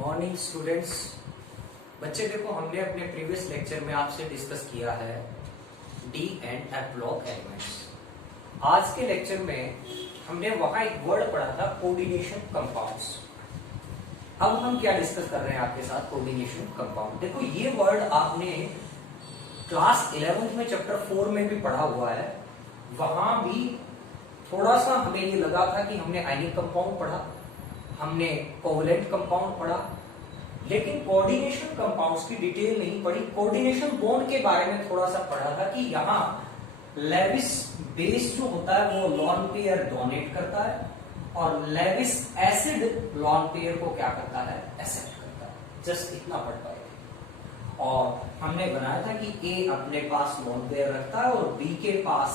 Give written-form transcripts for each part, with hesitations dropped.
Morning students. बच्चे देखो, हमने अपने प्रीवियस लेक्चर में आपसे डिस्कस किया है D and F block elements. आज के लेक्चर में हमने वहां एक वर्ड पढ़ा था कोऑर्डिनेशन कंपाउंड्स। अब हम क्या डिस्कस कर रहे हैं आपके साथ, कोऑर्डिनेशन कंपाउंड। देखो, ये वर्ड आपने क्लास 11th में चैप्टर 4 में भी पढ़ा हुआ है। वहां भी थोड़ा सा हमें ये लगा था कि हमने आयनिक कंपाउंड पढ़ा, हमने कोवलेंट कंपाउंड पढ़ा, लेकिन कोऑर्डिनेशन कंपाउंड्स की डिटेल नहीं पढ़ी। कोऑर्डिनेशन बॉन्ड के बारे में थोड़ा सा पढ़ा था कि यहाँ लेविस बेस जो होता है वो लॉन पेयर डोनेट करता है और लेविस एसिड लॉन पेयर को क्या करता है, एक्सेप्ट करता है। जस्ट इतना पढ़ पाए थे। और हमने बनाया था कि ए अपने पास लॉन पेयर रखता है और बी के पास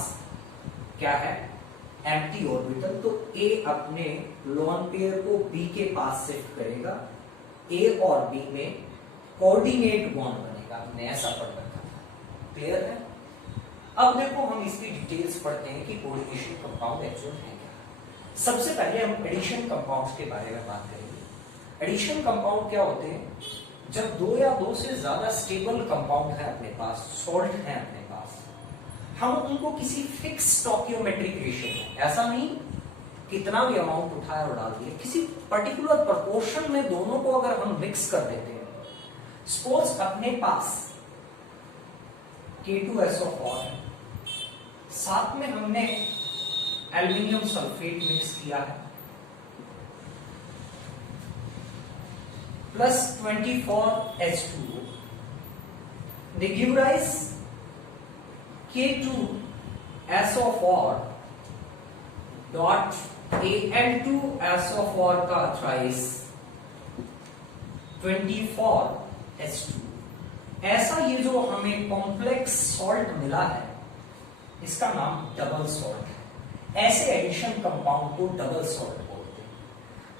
क्या है, एम्प्टी ऑर्बिटल। तो ए अपने लॉन पेयर को बी के पास शिफ्ट करेगा, ए और बी में कोऑर्डिनेट बॉन्ड बनेगा। हमने ऐसा पढ़ रखा था, क्लियर है। अब देखो, हम इसकी डिटेल्स पढ़ते हैं कि कोऑर्डिनेशन कंपाउंड एक्चुअल है क्या। सबसे पहले हम एडिशन कंपाउंड्स के बारे में बात करेंगे। एडिशन कंपाउंड क्या होते हैं? जब दो या दो से ज्यादा स्टेबल कंपाउंड है अपने पास, सॉल्ट है अपने पास, हम उनको किसी फिक्स स्टोइकियोमेट्रिक रेशियो में, ऐसा नहीं कितना भी अमाउंट उठाया और डाल दिया, किसी पर्टिकुलर प्रोपोर्शन में दोनों को अगर हम मिक्स कर देते हैं। सपोज अपने पास K2SO4 है, साथ में हमने एल्युमिनियम सल्फेट मिक्स किया है, plus 24H2O, they give rise K2SO4 dot Al2SO4 का थ्राइस 24H2। ऐसा ये जो हमें कॉम्प्लेक्स सॉल्ट मिला है, इसका नाम डबल सॉल्ट है। ऐसे एडिशन कंपाउंड को डबल सॉल्ट बोलते हैं।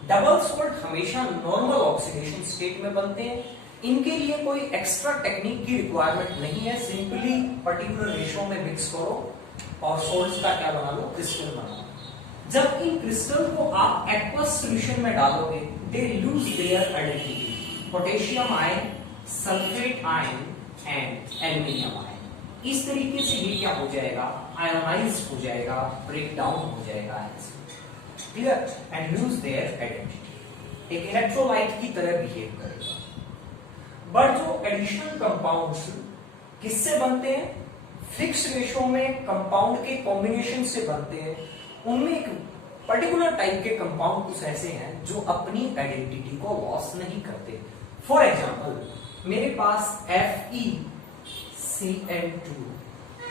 डबल सॉल्ट हमेशा नॉर्मल ऑक्सीडेशन स्टेट में बनते हैं। इनके लिए कोई एक्स्ट्रा टेक्निक की रिक्वायरमेंट नहीं है, सिंपली पर्टिकुलर रेशियो में मिक्स करो और सॉल्ट्स का क्या बना लो, क्रिस्टल बना लो। जब इन क्रिस्टल को आप एक्वस सॉल्यूशन में डालोगे, they lose their identity, potassium ion, sulphate ion and aluminium ion. इस तरीके से ये क्या हो जाएगा, आयोनाइज हो जाएगा, ब्रेक डाउन हो जाएगा, clear, and lose their identity, एक इलेक्ट्रोलाइट की तरह बिहेव करेगा। बट जो एडिशन कंपाउंड्स किससे बनते हैं, फिक्स रेशियो में कंपाउंड के कॉम्बिनेशन से बनते हैं। उनमें एक पर्टिकुलर टाइप के कंपाउंड कुछ ऐसे हैं जो अपनी आइडेंटिटी को लॉस नहीं करते। फॉर एग्जाम्पल, मेरे पास FeCN2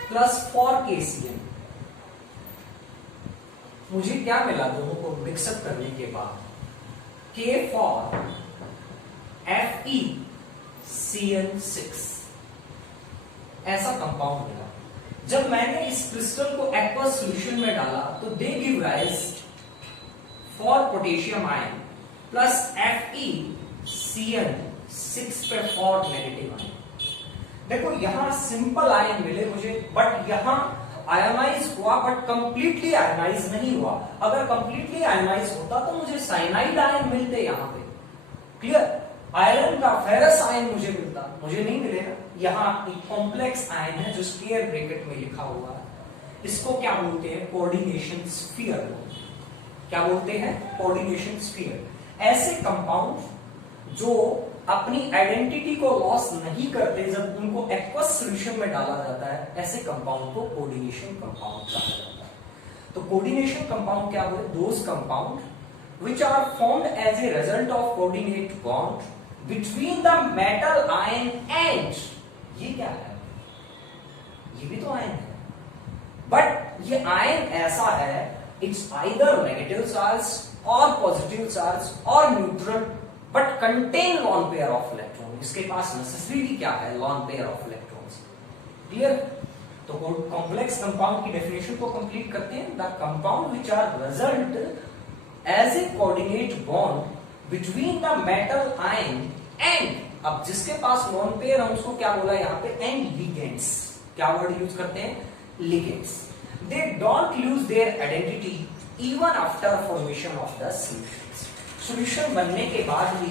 प्लस 4KCl, मुझे क्या मिला दोनों को मिक्सअप करने के बाद, K फॉर FeCN6, ऐसा कंपाउंड मिला। जब मैंने इस क्रिस्टल को एक्वस सॉल्यूशन में डाला तो they give rise for potassium ion plus FeCN6 पे 4 नेगेटिव आयन। देखो, यहां सिंपल आयन मिले मुझे, बट यहां आयोनाइज हुआ, बट कंप्लीटली आयोनाइज नहीं हुआ। अगर कंप्लीटली आयोनाइज होता तो मुझे साइनाइड आयन मिलते यहां पे, क्लियर। आयरन का फेरस आयन मुझे मिलता, मुझे नहीं मिलेगा। यहाँ एक कॉम्प्लेक्स आयन है जो स्क्वायर ब्रैकेट में लिखा हुआ है, इसको क्या बोलते हैं, कोऑर्डिनेशन स्फीयर। क्या बोलते हैं, कोऑर्डिनेशन स्फीयर। ऐसे कंपाउंड जो अपनी आइडेंटिटी को लॉस नहीं करते जब उनको एक्वस सॉल्यूशन में डाला जाता है, ऐसे कंपाउंड को कोऑर्डिनेशन कंपाउंड कहा जाता है। तो कोऑर्डिनेशन कंपाउंड क्या हुए, those compound which are formed as a result of coordinate bond between the metal ion and, ये क्या है, ये भी तो आयन है, बट ये आयन ऐसा है, इट्स आइदर नेगेटिव चार्ज और पॉजिटिव चार्ज और neutral, but contain lone pair of electron. इसके पास नेसेसरीली क्या है, lone pair of electrons, clear. तो कॉम्प्लेक्स कंपाउंड की डेफिनेशन को कंप्लीट करते हैं। The compound which are result as a coordinate bond between the metal ion and, अब जिसके पास लॉन पेयर है उसको क्या बोला यहाँ पे, एंड लिगेंड्स। क्या वर्ड यूज करते हैं, ligands. They don't lose their identity even after formation of the solution. Solution बनने के बाद भी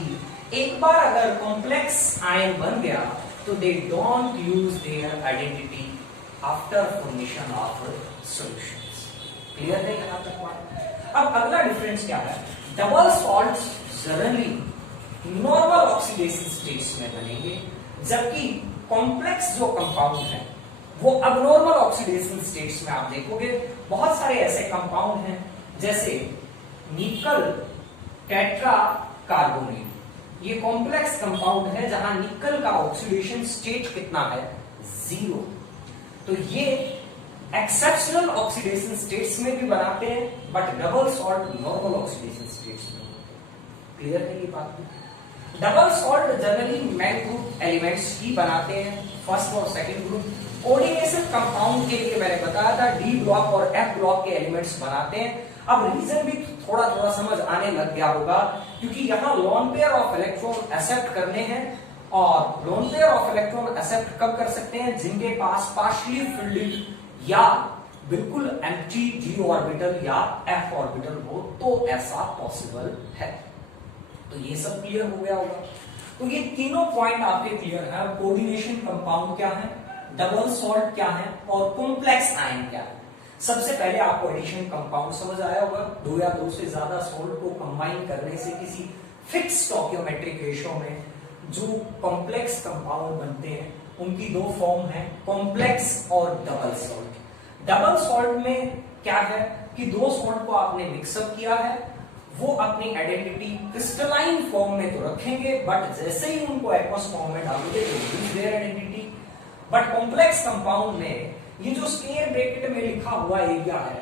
एक बार अगर कॉम्प्लेक्स आयन बन गया तो they don't use their identity after formation of solutions. Clear है यहां तक बात? अब अगला डिफरेंस क्या है? Double salts generally normal oxidation states में बनेंगे, जबकि कॉम्प्लेक्स जो कंपाउंड है वो अबनॉर्मल ऑक्सीडेशन स्टेट्स में आप देखोगे बहुत सारे ऐसे कंपाउंड हैं जैसे निकल टेट्रा कार्बोनेट। ये कॉम्प्लेक्स कंपाउंड है जहां निकल का ऑक्सीडेशन स्टेट कितना है? 0। तो ये एक्सेप्शनल ऑक्सीडेशन स्टेट्स में भी बनाते हैं, but double salt normal oxidation states में। क्लियर है ये बात? Double salt generally main group elements ही बनाते हैं, फर्स्ट और सेकंड ग्रुप। कोऑर्डिनेशन कंपाउंड के लिए मैंने बताया था डी ब्लॉक और एफ ब्लॉक के एलिमेंट्स बनाते हैं। अब रीजन भी थोड़ा थोड़ा समझ आने लग गया होगा, क्योंकि यहाँ lone pair of electron accept करने हैं, और lone pair of electron accept कब कर सकते हैं? जिनके पास पार्शियली फिल्ड या बिल्कुल एम्प्टी डी ऑर्बिटल या एफ ऑर्बिटल हो तो ऐसा पॉसिबल है। तो ये सब क्लियर हो गया होगा। तो ये तीनों पॉइंट आपके क्लियर है। कोऑर्डिनेशन कंपाउंड क्या है, डबल सॉल्ट क्या है और कॉम्प्लेक्स आयन क्या है। सबसे पहले आपको एडिशन कंपाउंड समझ आया होगा, दो या दो से ज्यादा सॉल्ट को कंबाइन करने से किसी फिक्स स्टोइकियोमेट्रिक रेशियो में जो कॉम्प्लेक्स कंपाउंड बनते हैं उनकी दो फॉर्म है, कॉम्प्लेक्स और डबल सॉल्ट। डबल सॉल्ट में क्या है कि दो सॉल्ट को आपने मिक्सअप किया है, वो अपनी आइडेंटिटी क्रिस्टलाइन फॉर्म में तो रखेंगे, बट जैसे ही उनको एक्वस फॉर्म में डालोगे तो lose their identity. But complex compound में ये जो स्क्वायर ब्रैकेट में लिखा हुआ एरिया है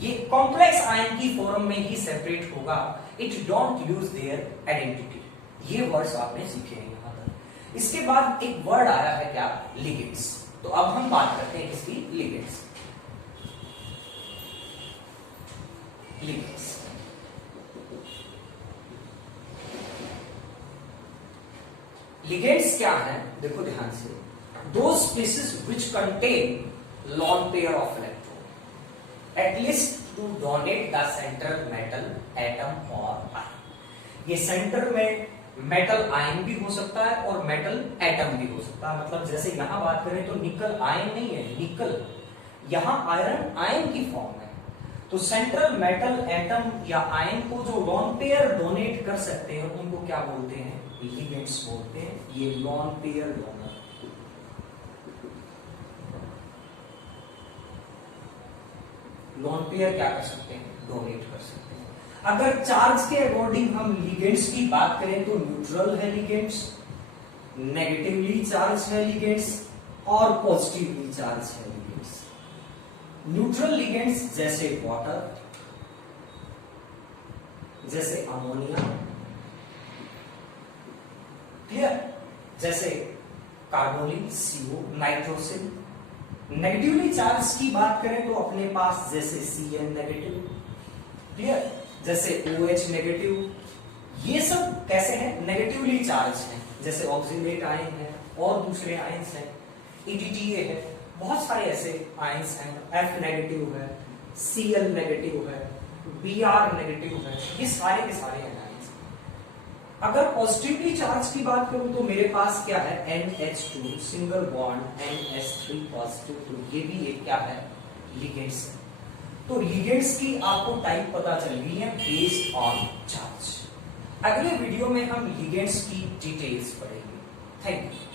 ये कॉम्प्लेक्स आयन की फॉर्म में ही सेपरेट होगा। It don't use their identity. ये वर्ड्स आपने सीखे हैं यहां तक। इसके बाद एक वर्ड आया है क्या? लिगेंड्स। तो अब हम बात करते हैं किसकी? लिगेंड्स। लिगेंड्स लिगेंड्स क्या है? देखो ध्यान से, those species which contain lone pair of electron at least to donate the central metal atom or ion। ये सेंटर में मेटल आयन भी हो सकता है और मेटल एटम भी हो सकता है। मतलब जैसे यहां बात करें तो निकल आयन नहीं है, निकल, यहां आयरन आयन की फॉर्म है। तो सेंट्रल मेटल एटम या आयन को जो लॉन पेयर डोनेट कर सकते हैं उनको क्या बोलते हैं? लिगेंड्स बोलते हैं। ये lone pair donor, lone pair क्या कर सकते हैं? डोनेट कर सकते हैं। अगर चार्ज के अकॉर्डिंग हम लिगेंड्स की बात करें तो न्यूट्रल है लिगेंड्स, नेगेटिवली चार्ज है लिगेंड्स और पॉजिटिवली चार्ज है लिगेंड्स। न्यूट्रल लिगेंड्स जैसे वाटर, जैसे अमोनिया, क्लियर, जैसे कार्बोनिल, CO, नाइट्रोसिन। नेगेटिवली चार्ज की बात करें तो अपने पास जैसे Cn नेगेटिव, क्लियर, जैसे OH नेगेटिव। ये सब कैसे हैं? नेगेटिवली चार्ज हैं, जैसे ऑक्सीडेट आयन है और दूसरे आयन्स हैं, EDTA है, बहुत सारे ऐसे आयन्स हैं। F नेगेटिव है, Cl नेगेटिव है, Br नेगेटिव है, ये सारे के सारे आयन्स। अगर पॉजिटिवली चार्ज की बात करूं तो मेरे पास क्या है? NH2 single bond NH3 positive. तो ये भी एक क्या है? लिगेंड्स है। तो लिगेंड्स की आपको टाइप पता चल गई है बेस्ड ऑन चार्ज। अगले वीडियो में हम लिगेंड्स की डिटेल्स पढ़ेंगे। Thank you.